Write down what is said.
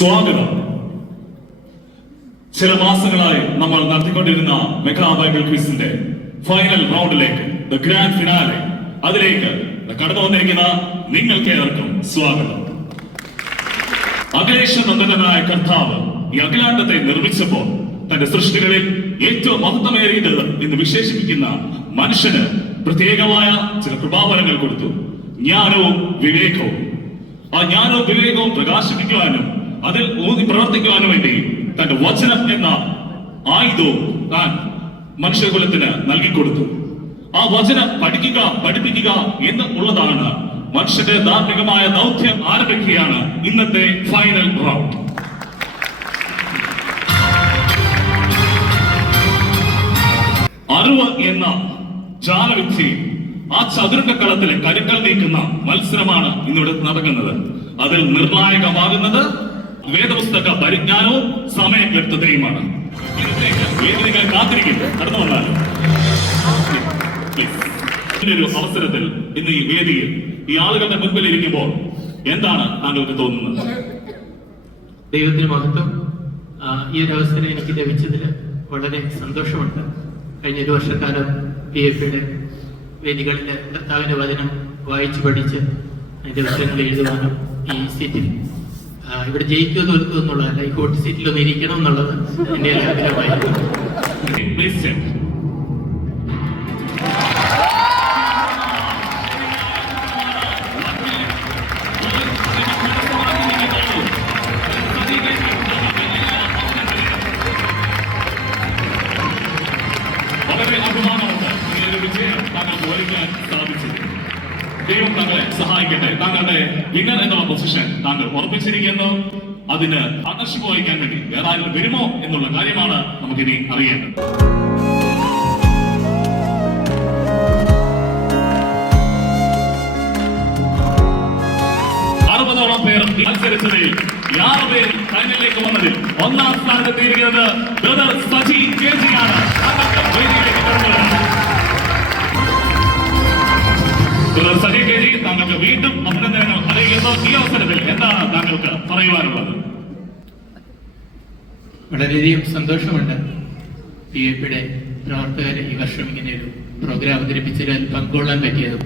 സ്വാഗതം. ചില മാസങ്ങളായി നമ്മൾ നടത്തിക്കൊണ്ടിരുന്ന മെഗാ ബൈബിൾ ക്വിസിന്റെ ഫൈനൽ റൗണ്ടിലേക്ക്, ദ ഗ്രാൻഡ് ഫിനാലെ, അതിലേക്ക് കടന്നു വന്നിരിക്കുന്ന നിങ്ങൾക്ക് ഏവർക്കും സ്വാഗതം. അഖിലേശ നന്ദനായ കർത്താവ് ഈ അഖിലാണ്ടത്തെ നിർമ്മിച്ചപ്പോൾ തന്റെ സൃഷ്ടികളിൽ ഏറ്റവും മഹത്വമേറിയത് എന്ന് വിശേഷിപ്പിക്കുന്ന മനുഷ്യന് പ്രത്യേകമായ ചില കൃപാവരങ്ങൾ കൊടുത്തു. ജ്ഞാനവും വിവേകവും. ആ ജ്ഞാനവും വിവേകവും പ്രകാശിപ്പിക്കുവാനും അതിൽ ഊന്നി പ്രവർത്തിക്കുവാനും വേണ്ടി തന്റെ വചനം എന്ന ആയുധവും താൻ മനുഷ്യകുലത്തിന് നൽകിക്കൊടുത്തു. ആ വചനം പഠിപ്പിക്കുക എന്ന് ഉള്ളതാണ് മനുഷ്യന്റെ ധാർമ്മികമായ ദൗത്യം. ആരംഭിക്കുകയാണ് ഇന്നത്തെ ഫൈനൽ റൗണ്ട്. അറിവ് എന്ന ജാലവിദ്യയിൽ ആ ചതുരംഗക്കളത്തിലെ കരുക്കൾ നീക്കുന്ന മത്സരമാണ് ഇന്നിവിടെ നടക്കുന്നത്. അതിൽ നിർണായകമാകുന്നത് വേദപുസ്തക പരിജ്ഞാനവും സമയക്ലിപ്തതയുമാണ്. വേദികൾ കാത്തിരിക്കുന്നു, കടന്നു വന്നാലും ഒരു അവസരത്തിൽ ഇന്ന് ഈ വേദിയിൽ ഈ ആളുകളുടെ മുൻപിൽ ഇരിക്കുമ്പോൾ എന്താണ് താങ്കൾക്ക് തോന്നുന്നത്? ദൈവത്തിന് മഹത്വം. ഈ ഒരു അവസരം എനിക്ക് ലഭിച്ചതിൽ വളരെ സന്തോഷമുണ്ട്. കഴിഞ്ഞ ഒരു വർഷക്കാലം PFയുടെ വേദികളിലെ കർത്താവിന്റെ വചനം വായിച്ചു പഠിച്ച് അതിന്റെ വിഷയങ്ങൾ എഴുതുവാനും ഈ സീറ്റിൽ ഇവിടെ ജയിക്കുമോ തോൽക്കുമോ എന്നുള്ളതല്ല, ഈ കോട്ട് സീറ്റിലൊന്നും ഇരിക്കണം എന്നുള്ളത് എന്റെ ആഗ്രഹമായിരുന്നു. വളരെ അഭിമാനമുണ്ട് ഈ ഒരു വിജയം താങ്കൾക്ക് ഒരുക്കാൻ സാധിച്ചത്. ദൈവം താങ്കളെ സഹായിക്കട്ടെ. താങ്കളുടെ വിന്നർ എന്നുള്ള പൊസിഷൻ താങ്കൾ ഉറപ്പിച്ചിരിക്കുന്നു. അതിന് പാർട്ണർഷിപ്പ് വഹിക്കാൻ വേണ്ടി വേറെ ആരും വരുമോ എന്നുള്ള കാര്യമാണ് നമുക്കിനി അറിയേണ്ടത്. 60ഓളം പേർ മത്സരിച്ചതിൽ 6 പേരിൽ ഫൈനലിലേക്ക് വന്നതിൽ ഒന്നാം സ്ഥാനത്തെത്തിയിരിക്കുന്നത് ബ്രദർ സജി കേജിയാണ്. സജി കേജി, താങ്കൾക്ക് വീണ്ടും അഭിനന്ദനങ്ങൾ അറിയിക്കുന്നു. ഈ അവസരത്തിൽ എന്താണ് താങ്കൾക്ക് പറയുവാനുള്ളത്? വളരെയധികം സന്തോഷമുണ്ട്. PFയുടെ പ്രവർത്തകരെ ഈ വർഷം ഇങ്ങനെ ഒരു പ്രോഗ്രാം അവതരിപ്പിച്ചതിൽ പങ്കുകൊള്ളാൻ പറ്റിയത്.